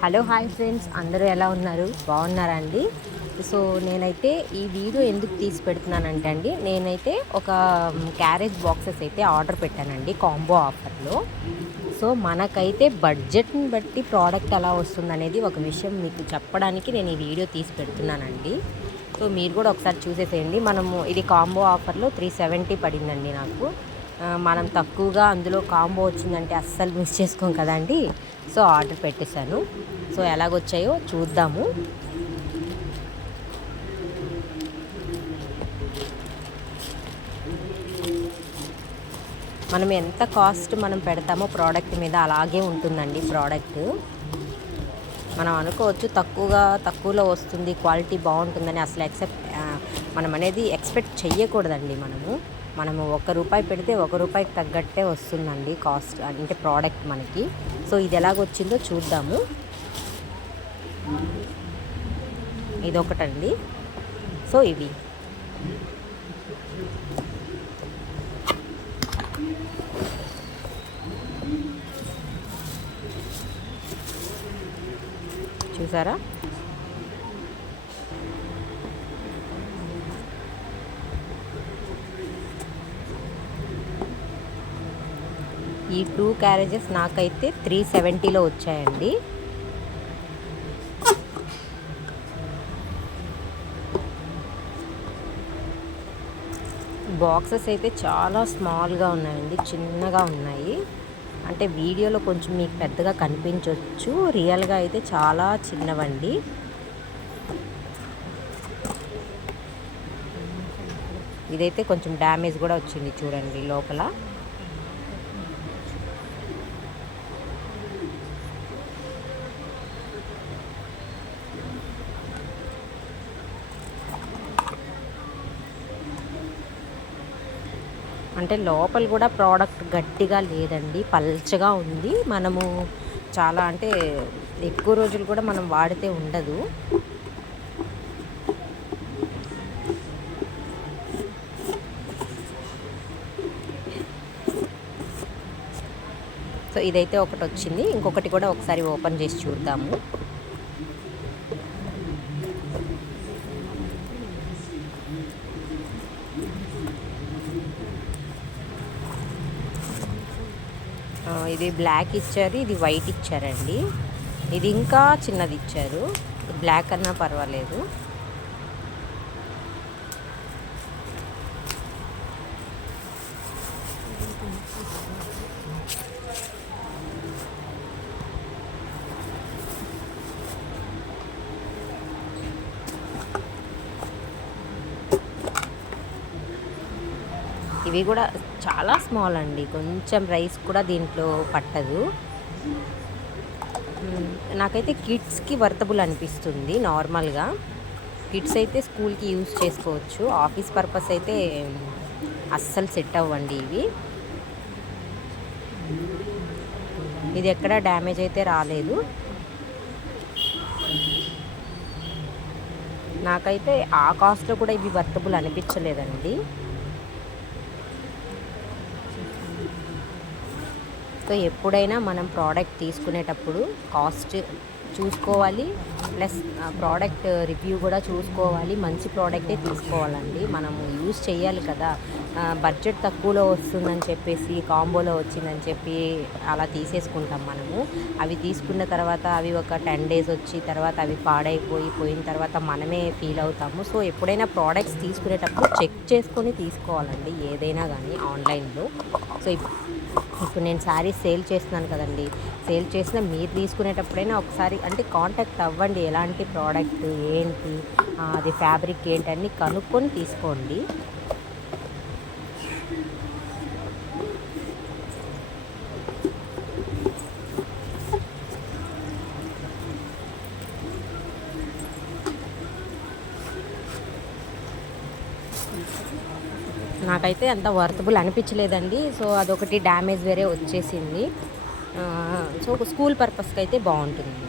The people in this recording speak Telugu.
హలో హాయ్ ఫ్రెండ్స్, అందరూ ఎలా ఉన్నారు? బాగున్నారా అండి? సో నేనైతే ఈ వీడియో ఎందుకు తీసి పెడుతున్నానంటే అండి, నేనైతే ఒక క్యారేజ్ బాక్సెస్ అయితే ఆర్డర్ పెట్టానండి కాంబో ఆఫర్లో. సో మనకైతే బడ్జెట్ని బట్టి ప్రోడక్ట్ ఎలా వస్తుందనేది ఒక విషయం మీకు చెప్పడానికి నేను ఈ వీడియో తీసి పెడుతున్నానండి. సో మీరు కూడా ఒకసారి చూసేసేయండి. మనము ఇది కాంబో ఆఫర్లో 370 పడిందండి నాకు. మనం తక్కువగా అందులో కాంబో వచ్చిందంటే అస్సలు మిస్ చేసుకోం కదండి. సో ఆర్డర్ పెట్టేశాను. సో ఎలాగొచ్చాయో చూద్దాము. మనం ఎంత కాస్ట్ మనం పెడతామో ప్రోడక్ట్ మీద అలాగే ఉంటుందండి ప్రోడక్ట్. మనం అనుకోవచ్చు తక్కువలో వస్తుంది, క్వాలిటీ బాగుంటుందని. అసలు మనం అనేది ఎక్స్పెక్ట్ చెయ్యకూడదండి. మనము ₹1 పెడితే ₹1 తగ్గట్టే వస్తుందండి కాస్ట్, అంటే ప్రోడక్ట్ మనకి. సో ఇది ఎలాగొచ్చిందో చూద్దాము. ఇదొకటండి. సో ఇవి చూసారా? ఈ 2 క్యారేజెస్ నాకైతే 370లో వచ్చాయండి. బాక్సెస్ అయితే చాలా స్మాల్గా ఉన్నాయండి, చిన్నగా ఉన్నాయి. అంటే వీడియోలో కొంచెం మీకు పెద్దగా కనిపించవచ్చు, రియల్గా అయితే చాలా చిన్నవండి. ఇదైతే కొంచెం డ్యామేజ్ కూడా వచ్చింది చూడండి లోపల. అంటే లోపల కూడా ప్రోడక్ట్ గట్టిగా లేదండి, పల్చగా ఉంది. మనము చాలా అంటే ఎక్కువ రోజులు కూడా మనం వాడితే ఉండదు. సో ఇదైతే ఒకటి వచ్చింది, ఇంకొకటి కూడా ఒకసారి ఓపెన్ చేసి చూద్దాము. ఇది బ్లాక్ ఇచ్చారు, ఇది వైట్ ఇచ్చారండి. ఇది ఇంకా చిన్నది ఇచ్చారు. బ్లాక్ అన్నా పర్వాలేదు. ఇవి కూడా చాలా స్మాల్ అండి, కొంచెం రైస్ కూడా దీంట్లో పట్టదు. నాకైతే కిడ్స్కి వర్తబుల్ అనిపిస్తుంది. నార్మల్గా కిడ్స్ అయితే స్కూల్కి యూజ్ చేసుకోవచ్చు, ఆఫీస్ పర్పస్ అయితే అస్సలు సెట్ అవ్వండి ఇవి. ఇది ఎక్కడ డ్యామేజ్ అయితే రాలేదు. నాకైతే ఆ కాస్ట్లో కూడా ఇవి వర్తబుల్ అనిపించలేదండి. సో ఎప్పుడైనా మనం ప్రోడక్ట్ తీసుకునేటప్పుడు కాస్ట్ చూసుకోవాలి, ప్లస్ ప్రోడక్ట్ రివ్యూ కూడా చూసుకోవాలి. మంచి ప్రోడక్టే తీసుకోవాలండి. మనము యూజ్ చేయాలి కదా. బడ్జెట్ తక్కువలో వస్తుందని చెప్పేసి, కాంబోలో వచ్చిందని చెప్పి అలా తీసేసుకుంటాం మనము. అవి తీసుకున్న తర్వాత అవి ఒక 10 డేస్ వచ్చి తర్వాత అవి పోయిన తర్వాత మనమే ఫీల్ అవుతాము. సో ఎప్పుడైనా ప్రోడక్ట్స్ తీసుకునేటప్పుడు చెక్ చేసుకొని తీసుకోవాలండి, ఏదైనా కానీ ఆన్లైన్లో. సో ఇప్పుడు నేను శారీస్ సేల్ చేస్తున్నాను కదండి, సేల్ చేసిన మీరు తీసుకునేటప్పుడైనా ఒకసారి అంటే కాంటాక్ట్ అవ్వండి. ఎలాంటి ప్రోడక్ట్ ఏంటి, అది ఫ్యాబ్రిక్ ఏంటి అన్నీ కనుక్కొని తీసుకోండి. నాకైతే అంత వర్తబుల్ అనిపించలేదండి. సో అదొకటి డ్యామేజ్ వేరే వచ్చేసింది. సో స్కూల్ పర్పస్కి అయితే బాగుంటుంది.